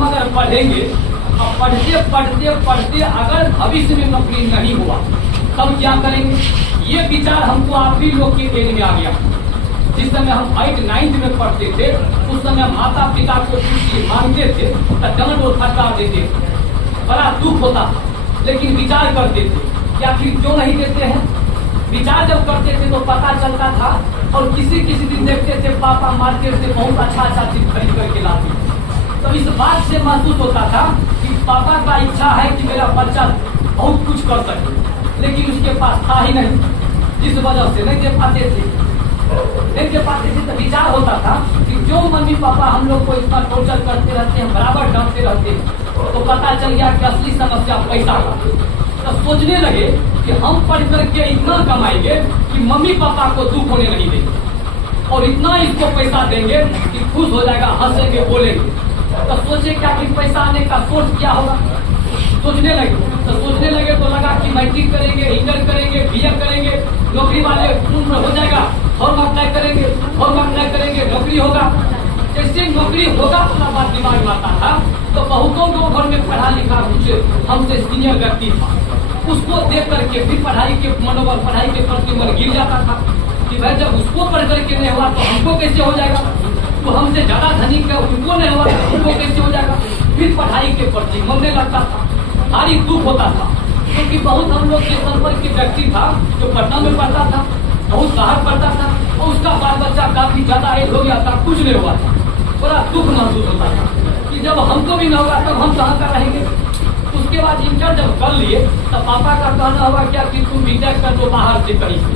हम अगर पढ़ेंगे और पढ़ते पढ़ते पढ़ते अगर भविष्य में नौकरी नहीं हुआ तब क्या करेंगे? ये विचार हमको आप ही लोग के देने में आ गया। जिस समय हम 8 9 में पढ़ते थे उस समय माता पिता को कुछ मांगते थे तो डांट और फटकार देते थे, बड़ा दुख होता था। लेकिन विचार करते थे कि आखिर क्यों नहीं देते हैं। विचार जब करते थे तो पता चलता था और किसी किसी दिन देखते थे पापा मार्केट से बहुत अच्छा चीज खरीद करके लाते। तो इस बात से महसूस होता था कि पापा का इच्छा है कि मेरा बच्चा बहुत कुछ कर सके, लेकिन उसके पास था ही नहीं, जिस वजह से नहीं दे पाते थे। तो विचार होता था कि क्यों मम्मी पापा हम लोग को इतना टॉर्चर करते रहते हैं, बराबर डांटते रहते हैं। तो पता चल गया कि असली समस्या पैसा का। तो सोचने लगे कि हम पढ़ करके इतना कमाएंगे कि मम्मी पापा को दुख होने नहीं देंगे और इतना इसको पैसा देंगे कि खुश हो जाएगा, हंसेंगे, बोलेंगे। तो सोचे क्या कि पैसा आने का सोर्स क्या होगा। सोचने लगे तो लगा कि मैट्रिक करेंगे, इंटर करेंगे, बीए करेंगे, नौकरी वाले उम्र हो जाएगा, फॉर्म अप्लाई करेंगे, नौकरी होगा। जैसे नौकरी होगा अपना बात दिमाग में आता था तो बहुतों को घर में पढ़ा लिखा कुछ हमसे सीनियर व्यक्ति था, उसको देख करके फिर पढ़ाई के प्रति मन गिर जाता था कि भाई जब उसको पढ़ करके नहीं हुआ तो हमको कैसे हो जाएगा, तो हमसे ज्यादा धनिक है उनको नहीं हुआ तो उनको कैसे हो जाएगा। फिर पढ़ाई के प्रति मन नहीं लगता था, भारी दुख होता था। क्योंकि बहुत हम लोग के संपर्क के व्यक्ति था जो पटना में पढ़ता था, बहुत बाहर पढ़ता था और उसका बाल बच्चा काफी ज्यादा एज हो गया था, कुछ नहीं हुआ था। बड़ा दुख महसूस होता था कि जब हमको भी न होगा तब हम कहाँ का रहेंगे। उसके बाद इंटर जब कर लिए तब पापा का कहना हुआ क्या कि तुम बीटेक कर दो, बाहर से कहीं से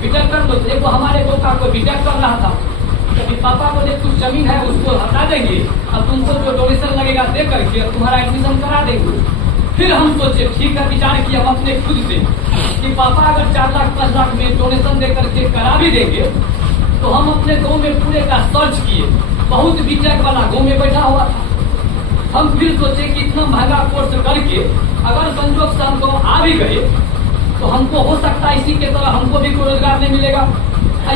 बीटेक कर दो। देखो हमारे पोता को बीटेक कर रहा था, कभी पापा को कुछ जमीन है उसको हटा देंगे और तुमको जो डोनेशन लगेगा दे करके तुम्हारा एडमिशन करा देंगे। फिर हम सोचे ठीक है, विचार किया हम अपने खुद से कि पापा अगर 4 लाख 5 लाख में डोनेशन दे करके करा भी देंगे तो हम अपने गाँव में पूरे का सर्च किए, बहुत बीटेक वाला गाँव में बैठा हुआ था। हम फिर सोचे कि इतना महंगा कोर्स करके अगर संजोग से हम गाँव आ भी गए तो हमको हो सकता है इसी के तरह हमको भी कोई रोजगार नहीं मिलेगा।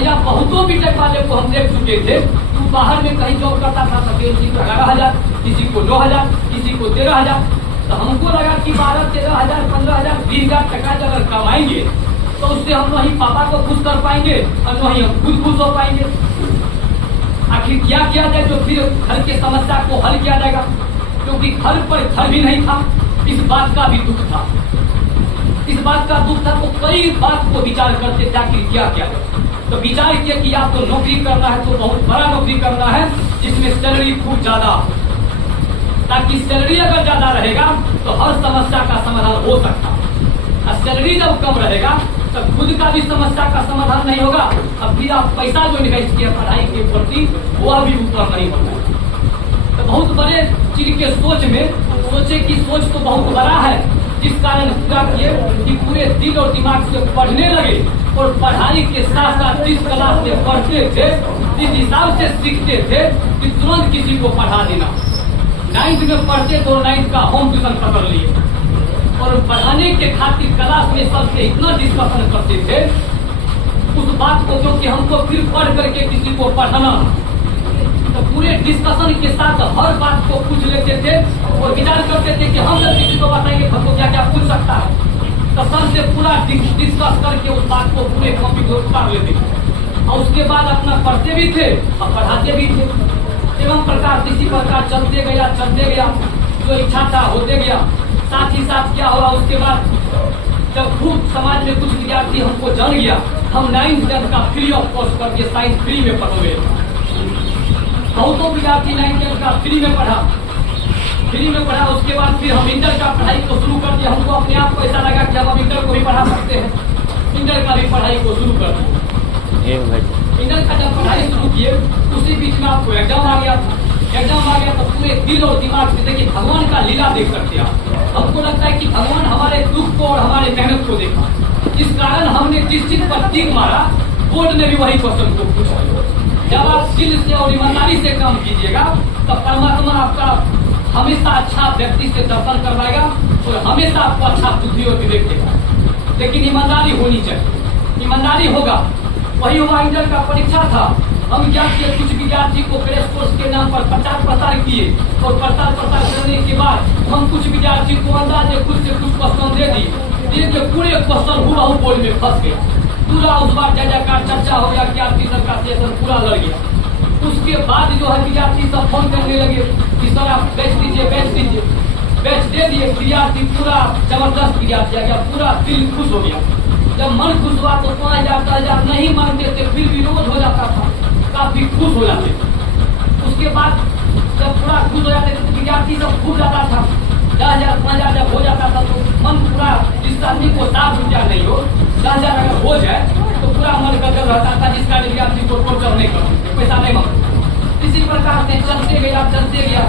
या बहुतों बीटेक वाले को हम देख चुके थे, तू बाहर में कहीं जॉब करता था तो किसी को 11,000, किसी को 9,000, किसी को 13,000। तो हमको लगा कि 12,000, 13,000, 15,000, 20,000 टका अगर कमाएंगे तो उससे हम वही पापा को खुश कर पाएंगे और वही हम खुद खुश हो पाएंगे। आखिर क्या किया जाए जो फिर घर की समस्या को हल किया जाएगा, क्योंकि घर पर घर भी नहीं था, इस बात का भी दुख था। तो कई बात को विचार करते थे आखिर क्या किया जाए। तो विचार किया कि आपको नौकरी करना है तो बहुत बड़ा नौकरी करना है जिसमें सैलरी खूब ज्यादा, ताकि सैलरी अगर ज्यादा रहेगा तो हर समस्या का समाधान हो सकता है। और सैलरी जब कम रहेगा तो खुद का भी समस्या का समाधान नहीं होगा और फिर आप पैसा जो इन्वेस्ट किया पढ़ाई के प्रति वह भी ऊपर नहीं होगा। तो बहुत बड़े चीज के सोच में सोचे कि सोच तो बहुत बड़ा है, जिस कारण पूरा किए कि पूरे दिल और दिमाग से पढ़ने लगे और पढ़ाई के साथ साथ जिस क्लास में पढ़ते थे जिस हिसाब से सीखते थे कि तुरंत किसी को पढ़ा देना। 9th में पढ़ते तो 9th का होम ट्यूशन पकड़ लिए और पढ़ाने के खातिर क्लास में सबसे इतना डिस्कशन करते थे उस बात को जो कि हमको फिर पढ़ करके किसी को पढ़ाना। तो पूरे डिस्कशन के साथ हर बात को पूछ लेते थे और विचार करते थे कि हम जब किसी को बताएंगे हमको क्या क्या पूछ सकता है। तो सबसे पूरा डिस्कस करके उस बात को पूरे कॉपी को उतार लेते थे और उसके बाद अपना पढ़ते भी थे और पढ़ाते भी थे। एवं प्रकार इसी प्रकार चलते गया, जो इच्छा था होते गया। साथ ही साथ क्या हुआ उसके बाद जब खूब समाज में कुछ विद्यार्थी हमको जान गया, हम 9th 10th का फ्री ऑफ कॉस्ट करके साइंस फ्री में पढ़ोगे। बहुतों विद्यार्थी 9th 10th का फ्री में पढ़ा। उसके बाद फिर हम इंटर का पढ़ाई को शुरू कर दिया। हमको अपने आप को ऐसा लगा कि हम इंटर को भी पढ़ा सकते हैं, इंटर का भी पढ़ाई को शुरू कर दिया। इंटर का जब पढ़ाई शुरू किए उसी बीच में आपको एग्जाम आ गया तो पूरे दिल और दिमाग से देखिए भगवान का लीला देख सकते हैं आप। हमको लगता है कि भगवान हमारे दुख को और हमारे मेहनत को देखा, जिस कारण हमने जिस चीज पर टिक मारा बोर्ड ने भी वही क्वेश्चन को पूछा। जब आप दिल से और ईमानदारी से काम कीजिएगा तो परमात्मा आपका हमेशा अच्छा व्यक्ति से दर्शन करवाएगा और हमेशा आपको अच्छा बुद्धि और विवेक देगा। लेकिन ईमानदारी होनी चाहिए, ईमानदारी होगा। वही हुआ इंटर का परीक्षा था हम क्या किए, कुछ विद्यार्थी को क्रैश कोर्स के नाम पर प्रचार प्रसार किए और प्रचार प्रसार करने के बाद हम कुछ विद्यार्थी को अंदाजे कुछ से कुछ क्वेश्चन दे दिए पूरे क्वेश्चन हुआ बोर्ड में फंस गया। पूरा उस बार जयकार चर्चा हो गया कि आपकी सरकार सेशन पूरा लड़ गया। उसके बाद जो है विद्यार्थी सब फोन करने लगे कि सर आप बेच दीजिए बेच दे दिए। विद्यार्थी पूरा जबरदस्त विद्यार्थी आ गया, पूरा दिल खुश हो गया। जब मन खुश हुआ तो 5,000 10,000 नहीं मांगते थे, फिर विरोध हो जाता था, काफी खुश हो जाते थे। उसके बाद जब पूरा खुश हो जाते थे तो विद्यार्थी सब खूब जाता था। 10,000 5,000 जब हो जाता था तो मन पूरा, जिस आदमी को 7 रुपया नहीं हो 10,000 अगर हो जाए तो पूरा मन गदगद रहता था, जिसका विद्यार्थी को टोर्चर नहीं करते, पैसा नहीं मांगते। इसी प्रकार से चलते गया।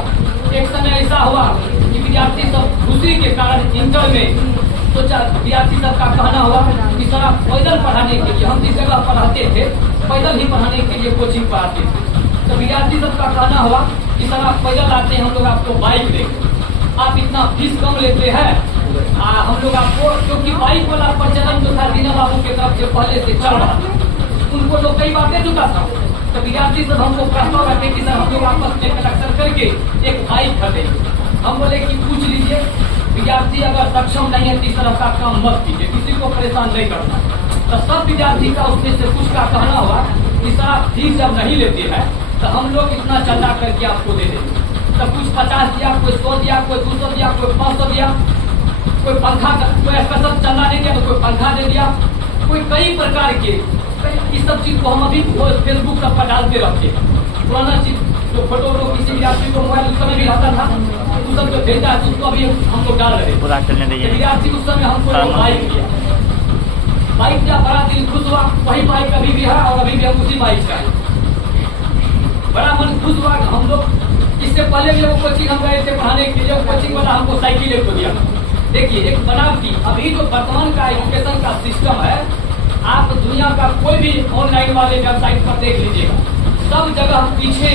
एक समय ऐसा हुआ कि विद्यार्थी सब खुशी के कारण इंटर में सोचा, विद्यार्थी सब का कहना हुआ कि सर आप पैदल पढ़ाने के लिए, हम जिस जगह पढ़ाते थे पैदल ही पढ़ाने के लिए कोचिंग पढ़ाते थे, तो विद्यार्थी सब का कहना हुआ कि सर आप पैदल आते हैं, हम लोग आपको बाइक देंगे, आप इतना फीस कम लेते हैं, हम लोग आपको, क्योंकि बाइक वाला प्रचलन जो था दीना बाबू के तरफ से पहले से चल रहा था, उनको लोग कई बार दे चुका था। तो विद्यार्थी सब हमको प्रस्ताव रखे कि सर हम लोग आपस में कलेक्शन करके एक बाइक खरीदेंगे। हम बोले कि पूछ लीजिए, विद्यार्थी अगर सक्षम नहीं है तो इस तरह का काम मत कीजिए, किसी को परेशान नहीं करना। तो सब विद्यार्थी का उसमें से कुछ का कहना हुआ कि सर आप फीस जब नहीं लेते हैं तो हम लोग इतना चंदा करके आपको दे देंगे। तो कुछ 50 दिया, कोई 100 दिया, कोई 200 दिया, कोई 500 दिया, कोई पंखा, कोई स्पेशल चंदा दे दिया तो कोई पंखा दे दिया, कोई कई प्रकार के। इस सब चीज को हम अभी फेसबुक सब पर डालते रहते हैं। पुराना चीज जो फोटो किसी विद्यार्थी को मोबाइल उस समय भी रहता था, उस सब जो भेजा है उसको अभी हम लोग डाल रहे हैं। विद्यार्थी उस समय हमको बाइक दिया, बाइक का बड़ा दिल खुश हुआ। वही बाइक अभी भी है और अभी भी हम उसी बाइक का है। बड़ा मन खुश हुआ। हम लोग इससे पहले भी वो कोचिंग हम गए थे पढ़ाने के लिए, कोचिंग वाला हमको साइकिल एक को दिया। देखिए एक बनावटी, अभी जो वर्तमान का एजुकेशन का सिस्टम है, आप दुनिया का कोई भी ऑनलाइन वाले वेबसाइट पर देख लीजिएगा, सब जगह पीछे